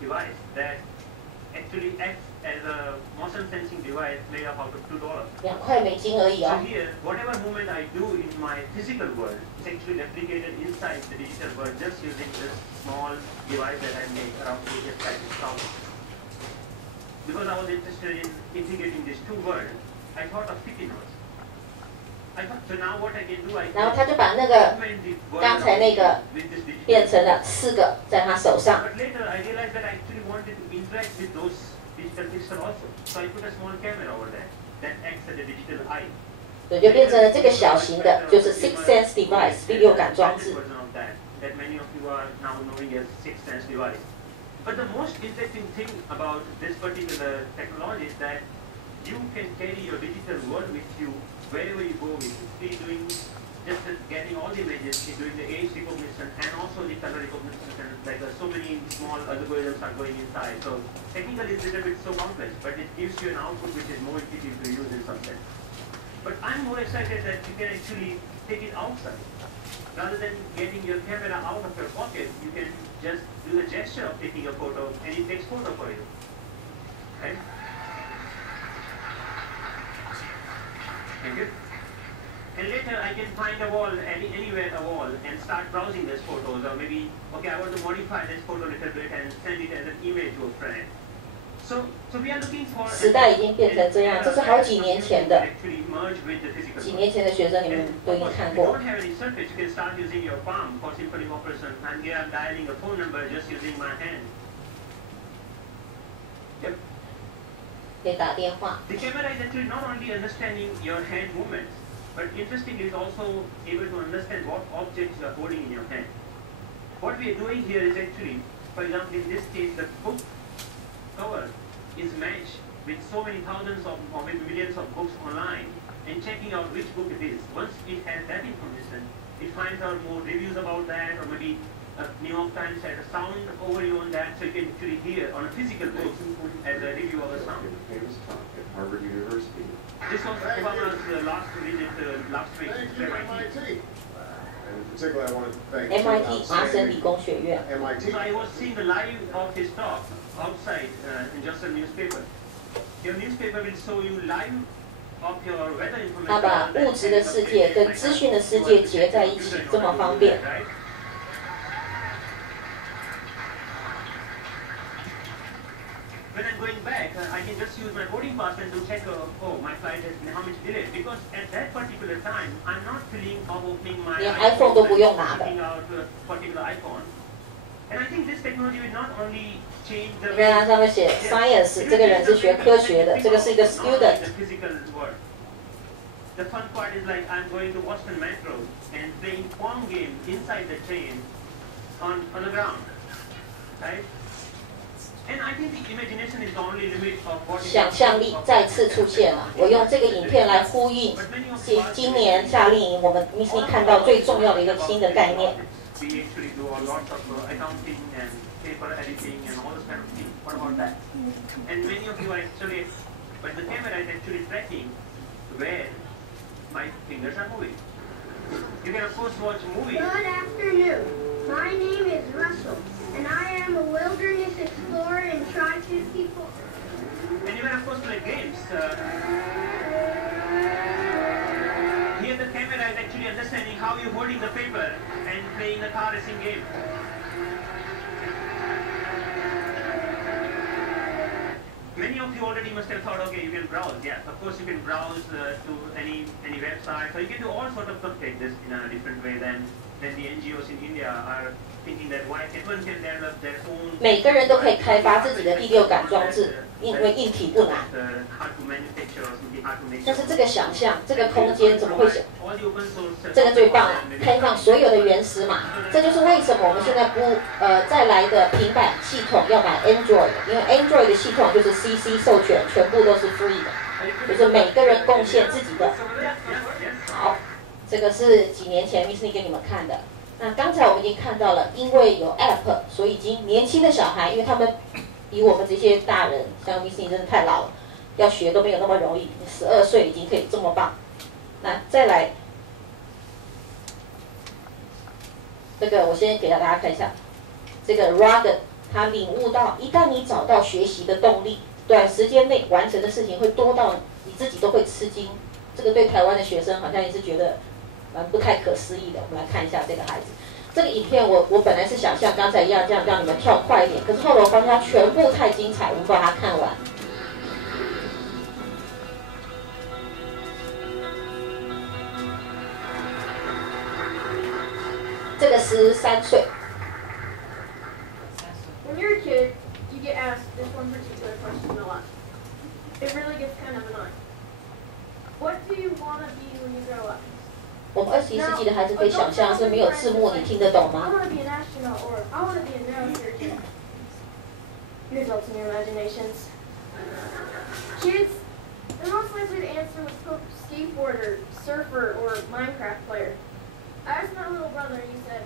device that actually acts as a motion sensing device made up out of $2. $2而已哦。 So here, whatever movement I do in my physical world is actually replicated inside the digital world just using this small device that I made around 8,000. Because I was interested in integrating these two worlds, I thought of sticky notes. So now what I can do, I 然后他就把那个刚才那个变成了4个在他手上。 But later I realized that I actually wanted to interact with those digital pixels also. So I put a small camera over there that acts as a digital eye. 对，就变成了这个小型的，就是 Six Sense Device 第6感装置。 That many of you are now knowing as Six Sense device. But the most interesting thing about this particular technology is that you can carry your digital world with you wherever you go with it. Be doing just getting all the images, doing the age recognition and also the color recognition. Like so many small algorithms are going inside. So technically it's a little bit so complex, but it gives you an output which is more intuitive to use in some sense. But I'm more excited that you can actually take it outside. Rather than getting your camera out of your pocket, you can just do the gesture of taking a photo and it takes photo for you. Right? Thank you. And later I can find a wall, anywhere a wall, and start browsing these photos. Or maybe, okay, I want to modify this photo a little bit and send it as an email to a friend. So we are looking for 时代已经变成这样，这是好几年前的。几年前的学生你们都已经看过。 Don't have any surface, you can start using your palm for simple operation. And here I'm dialing a phone number just using my hand. Yep. 可以打电话。 The camera is actually not only understanding your hand movements, but interestingly is also able to understand what objects you are holding in your hand. What we are doing here is actually, for example, in this case, the book cover is matched with so many thousands of or maybe millions of books online and checking out which book it is. Once it has that information, it finds out more reviews about that, or maybe New York Times had a sound overview on that, so you can actually hear on a physical book as a review of a sound. Famous talk at Harvard University. This was Obama's last visit last week to MIT. And in particular, I want to thank MIT 麻省理工学院。 MIT. So I was seeing the live of his talk outside in just a newspaper. Your newspaper will show you live of your weather information. 他把物质的世界跟资讯的世界结在一起，这么方便。 When I'm going back, I can just use my boarding pass and to check, oh, my flight has been how much delayed. Because at that particular time, I'm not feeling of opening my iPhone 都不用拿的。 checking out a particular iPhone. And I think this technology will not only change the 你看它上面写 science， 这个人是学科学的，这个是一个 student。 The physical world. The fun part is like I'm going to Boston Metro and playing Pong game inside the train on the ground, right? And I think the imagination is the only limit of what. 想象力再次出现了。我用这个影片来呼应今年夏令营我们 Miss 看到最重要的一个新的概念。 We actually do a lot of accounting and paper editing and all those kind of things. What about that? And many of you are actually, but the camera is actually tracking where my fingers are moving. You can of course watch movies. Good afternoon. My name is Russell, and I am a wilderness explorer in Tri-54. And you can of course play games. Here the camera is actually understanding how you're holding the paper and playing a car racing game. Many of you already must have thought, okay, you can browse. Yeah, of course you can browse to any website. So you can do all sort of stuff like this in a different way than the NGOs in India are thinking that why everyone can develop their own. 每个人都可以开发自己的第6感装置，因为硬体不难。 但是这个想象，这个空间怎么会想？这个最棒了，开放所有的原始码。这就是为什么我们现在不再来的平板系统要买 Android， 因为 Android 的系统就是 CC 授权，全部都是 free 的，就是每个人贡献自己的。好，这个是几年前 Miss 给你们看的。那刚才我们已经看到了，因为有 App， 所以已经年轻的小孩，因为他们比我们这些大人，像 Miss 真的太老了。 要学都没有那么容易，12岁已经可以这么棒。那再来，这个我先给大家看一下，这个 Rugged 他领悟到，一旦你找到学习的动力，短时间内完成的事情会多到你自己都会吃惊。这个对台湾的学生好像也是觉得蛮不太可思议的。我们来看一下这个孩子。这个影片我本来是想像刚才一样这样让你们跳快一点，可是后来我发现它全部太精彩，我们把它看完。这个13岁。When you're a kid, you get asked this one particular question a lot. It really gets kind of annoying. What do you want to be when you grow up? 我们21世纪的孩子可以想象是没有字幕，你听得懂吗 I want to be an astronaut or I want to be a neurosurgeon. You adults in your imaginations. Kids, they're most likely to answer with skateboarder, surfer, or Minecraft player. I asked my little brother and he said,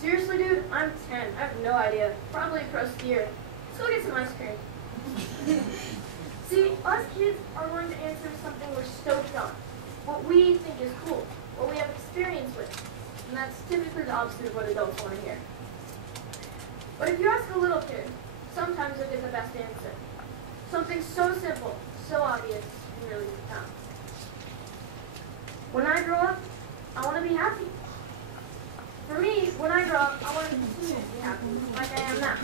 seriously dude, I'm 10, I have no idea, probably pro skier. Let's go get some ice cream. See, us kids are going to answer something we're stoked on, what we think is cool, what we have experience with, and that's typically the opposite of what adults want to hear. But if you ask a little kid, sometimes they'll get the best answer. Something so simple, so obvious, and really profound. When I grow up, I want to be happy. For me, when I grow up, I want to continue to be happy, like I am now.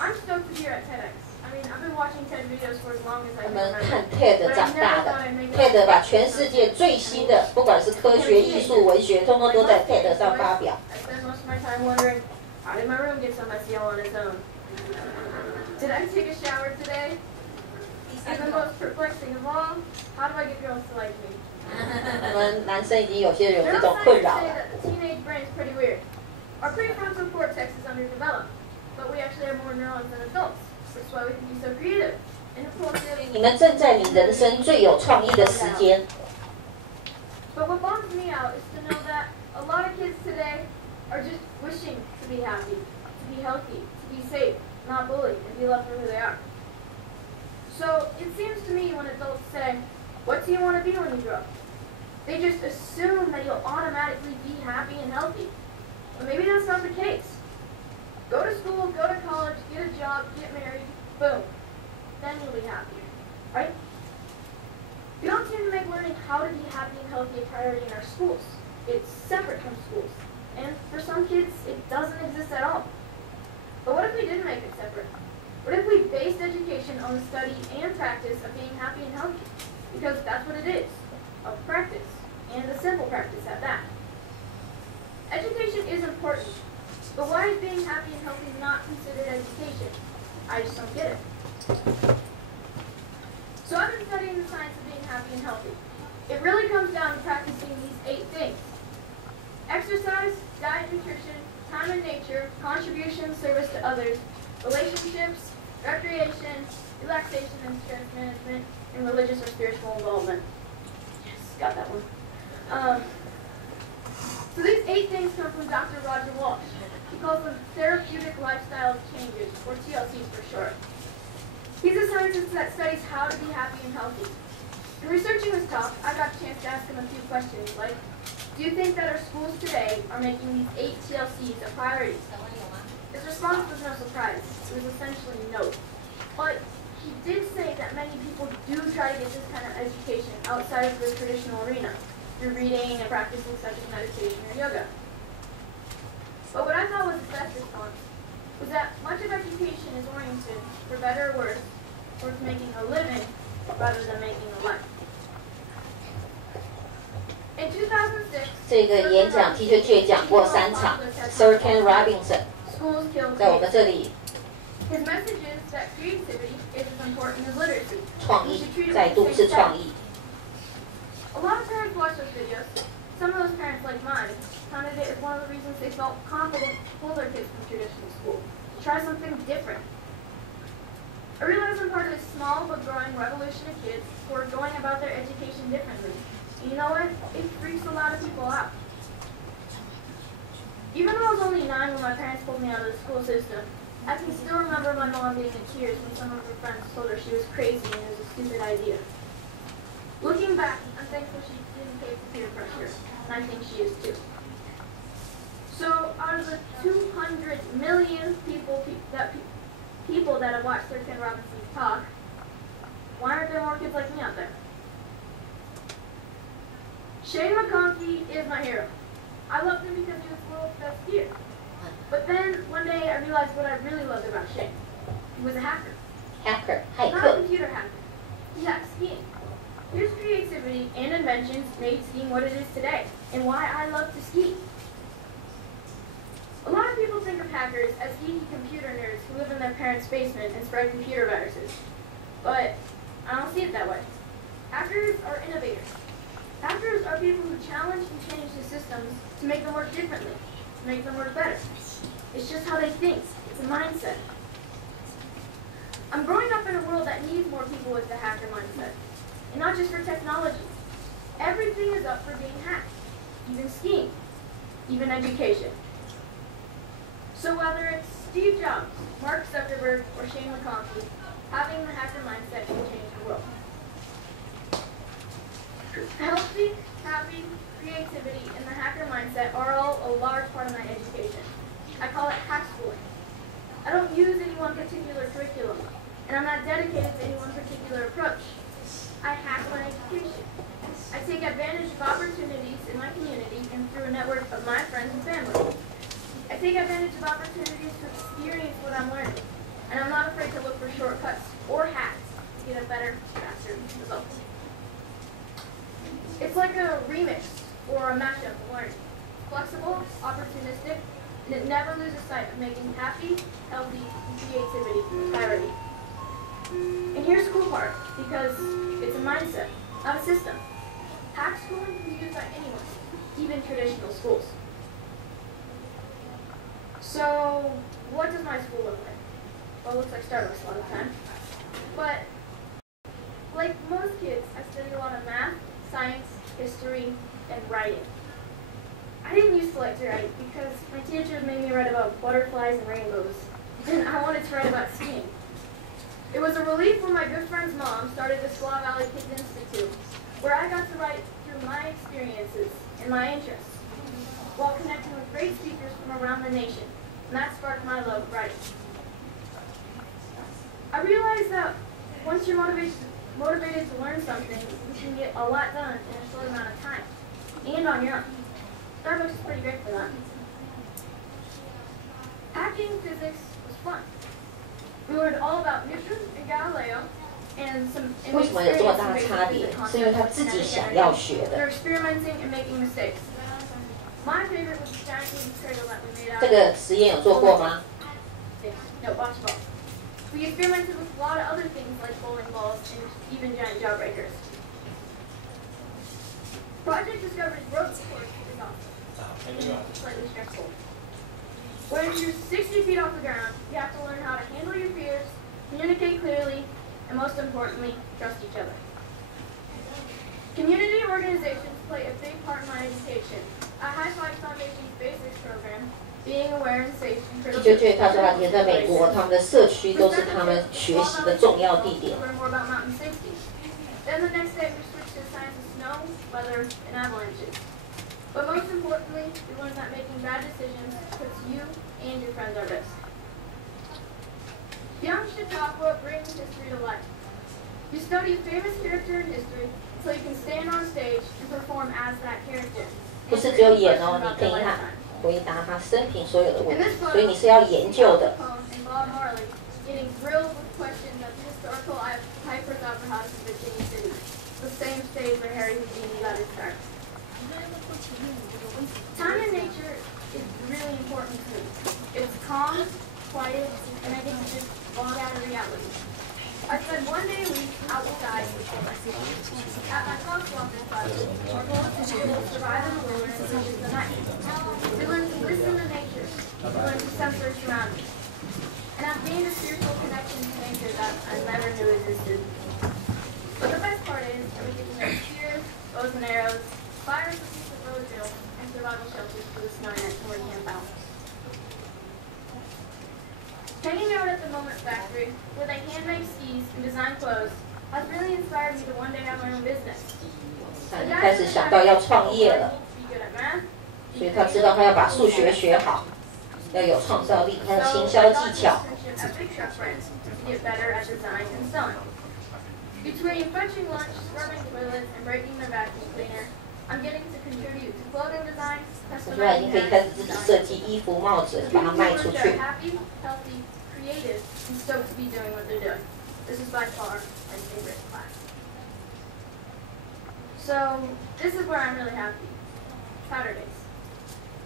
I'm stoked to be here at TEDx. I mean, I've been watching TED videos for as long as I 我 can 们 remember. 看 TED 长大的 ，TED 把全世界最新的，不管是科学、艺术、文学，通通都在 TED 上发表。 I spend most of my time wondering, how did my room get so messy all on its own? Did I take a shower today? And the most perplexing of all, how do I get girls to like me? 我们男生已经有些有这 There 种 are 困 scientists 扰 say 了。 that the teenage brain is pretty weird. Our prefrontal cortex is underdeveloped, but we actually have more neurons than adults. That's why we can be so creative. And of course, 你们正在你人生最有创意的时间。 But what bums me out is to know that a lot of kids today are just wishing to be happy, to be healthy, to be safe, not bullied, and be loved for who they are. So it seems to me when adults say, what do you want to be when you grow up? They just assume that you'll automatically be happy and healthy. But maybe that's not the case. Go to school, go to college, get a job, get married, boom. Then you'll be happy, right? We don't seem to make learning how to be happy and healthy a priority in our schools. It's separate from schools. And for some kids, it doesn't exist at all. But what if we didn't make it separate? What if we based education on the study and practice of being happy and healthy? Because that's what it is, a practice, and a simple practice at that. Education is important, but why is being happy and healthy not considered education? I just don't get it. So I've been studying the science of being happy and healthy. It really comes down to practicing these 8 things. Exercise, diet, nutrition, time in nature, contribution, service to others, relationships, recreation, relaxation and stress management, and religious or spiritual involvement. Yes, got that one. So these 8 things come from Dr. Roger Walsh. He calls them therapeutic lifestyle changes, or TLCs for short. He's a scientist that studies how to be happy and healthy. In researching this talk, I got a chance to ask him a few questions like, do you think that our schools today are making these 8 TLCs a priority? His response was no surprise. It was essentially no. But he did say that many people do try to get this kind of education outside of the traditional arena, through reading and practicing such as meditation or yoga. But what I thought was the best response was that much of education is oriented, for better or worse, towards making a living rather than making a life. In 2006, 这个演讲的确讲过3场 ，Sir Ken Robinson schools kill 在我们 kids. 这里 His message is that creativity is as important as literacy. 创 We 意 should treat it 再 with 度 the 是 same 创 respect. 意。 A lot of parents watch those videos. Some of those parents, like mine, counted it as one of the reasons they felt confident to pull their kids from traditional school, to try something different. I realize I'm part of this small but growing revolution of kids who are going about their education differently. And you know what? It freaks a lot of people out. Even though I was only 9 when my parents pulled me out of the school system, I can still remember my mom being in tears when some of her friends told her she was crazy and it was a stupid idea. Looking back, I'm thankful she didn't cave to peer pressure, and I think she is too. So, out of the the 200 million people that have watched Sir Ken Robinson's talk, why aren't there more kids like me out there? Shane McConkey is my hero. I loved him because he was the world's best skier. But then one day I realized what I really loved about Shane. He was a hacker. Not a computer hacker. He hacked skiing. His creativity and inventions made skiing what it is today, and why I love to ski. A lot of people think of hackers as geeky computer nerds who live in their parents' basement and spread computer viruses. But I don't see it that way. Hackers are innovators. Hackers are people who challenge and change the systems to make them work differently, to make them work better. It's just how they think. It's a mindset. I'm growing up in a world that needs more people with the hacker mindset. And not just for technology. Everything is up for being hacked. Even skiing. Even education. So whether it's Steve Jobs, Mark Zuckerberg, or Shane McConkey, having the hacker mindset can change the world. Healthy, happy, creativity, and the hacker mindset are all a large part of my education. I call it hack schooling. I don't use any one particular curriculum, and I'm not dedicated to any one particular approach. I hack my education. I take advantage of opportunities in my community and through a network of my friends and family. I take advantage of opportunities to experience what I'm learning, and I'm not afraid to look for shortcuts or hacks to get a better, faster result. It's like a remix or a mashup of learning. Flexible, opportunistic, and it never loses sight of making happy, healthy, and creativity a priority. And here's the cool part, because it's a mindset, not a system. Hack schooling can be used by anyone, even traditional schools. So, what does my school look like? Well, it looks like Starbucks a lot of the time. But, like most kids, I study a lot of math, science, history, and writing. I didn't used to like to write because my teachers made me write about butterflies and rainbows, and I wanted to write about skiing. It was a relief when my good friend's mom started the Squaw Valley Kids Institute, where I got to write through my experiences and my interests, while connecting with great speakers from around the nation, and that sparked my love of writing. I realized that once you're motivated to learn something, you can get a lot done in a short amount of time, and on your own. Starbucks is pretty great for that. Hacking physics was fun. We learned all about Newton and Galileo, and some. 为什么有这么大的差别？是因为他自己想要学的。 They're experimenting and making mistakes. My favorite was the giant cradle that we made out. 这个实验有做过吗？ No, bocce ball. We experimented with a lot of other things like bowling balls and even giant jawbreakers. Project Discovery's rope course is awesome. Slightly stressful. When you're 60 feet off the ground, you have to learn how to handle your fears, communicate clearly, and most importantly, trust each other. Community organizations play a big part in my education. At High Five Foundation's Basics program, being aware and safe and critical. 1999他说他以前在美国，他们的社区都是他们学习的重要地点。 Then the next day we switched to science of snow, weather, and avalanches. But most importantly, we learned that making bad decisions puts you and your friends at risk. Young Chautauqua brings history to life. You study a famous character in history so you can stand on stage and perform as that character. 不是只有演哦，你可以看回答他生平所有的问题，所以你是要研究的。 Getting grilled with questions of historical hyper operas of the King City, the same stage where Harry Houdini got his start. Time in nature is really important to me. It's calm, quiet, and I get to just log out of reality. I spend one day a week outside at my crosswalker classes. Our goal is to be able to survive in the wilderness and live the night. We learn to listen to nature. We learn to sense our surroundings. And I've gained a spiritual connection to nature that I never knew existed. But the best part is that we get to make spears, bows and arrows, fire recipes of road drill, and survival shelters for the snowy nights when we camp out. Hanging out at the Moment Factory, where they handmake skis and design clothes, has really inspired me to one day have my own business. 他开始想到要创业了，所以他知道他要把数学学好。要有创造力，还有行销技巧。 Between fetching lunch, scrubbing toilets, and breaking the vacuum cleaner, I'm getting to contribute to clothing designs, 我现在已经可以开始自己设计衣服、帽子，把它卖出去。 Happy, healthy, creative, and stoked to be doing what they're doing. This is by far my favorite class. So this is where I'm really happy. Saturdays,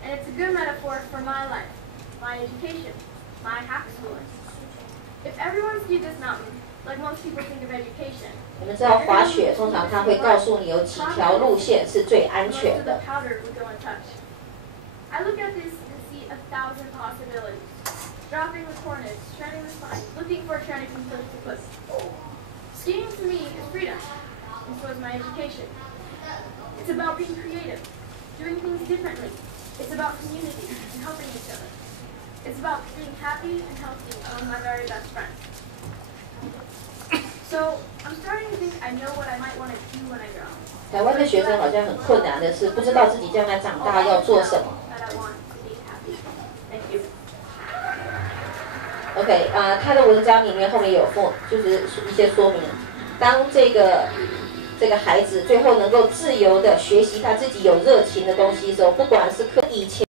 and it's a good metaphor for my life, my education, my happy schooling. If everyone skied this mountain. Like most people think of education. 你们知道滑雪通常它会告诉你有几条路线是最安全的。 I look at this and see 1,000 possibilities. Dropping the cornice, shredding the spine, looking for a tranny from cliff to cliff. Skiing to me is freedom, and so is my education. It's about being creative, doing things differently. It's about community and helping each other. It's about being happy and healthy among my very best friends. So I'm starting to think I know what I might want to do when I grow up. 台湾的学生好像很困难的是，不知道自己将来长大要做什么。OK， 他的文章里面后面有就是一些说明，当这个孩子最后能够自由的学习他自己有热情的东西的时候，不管是以前。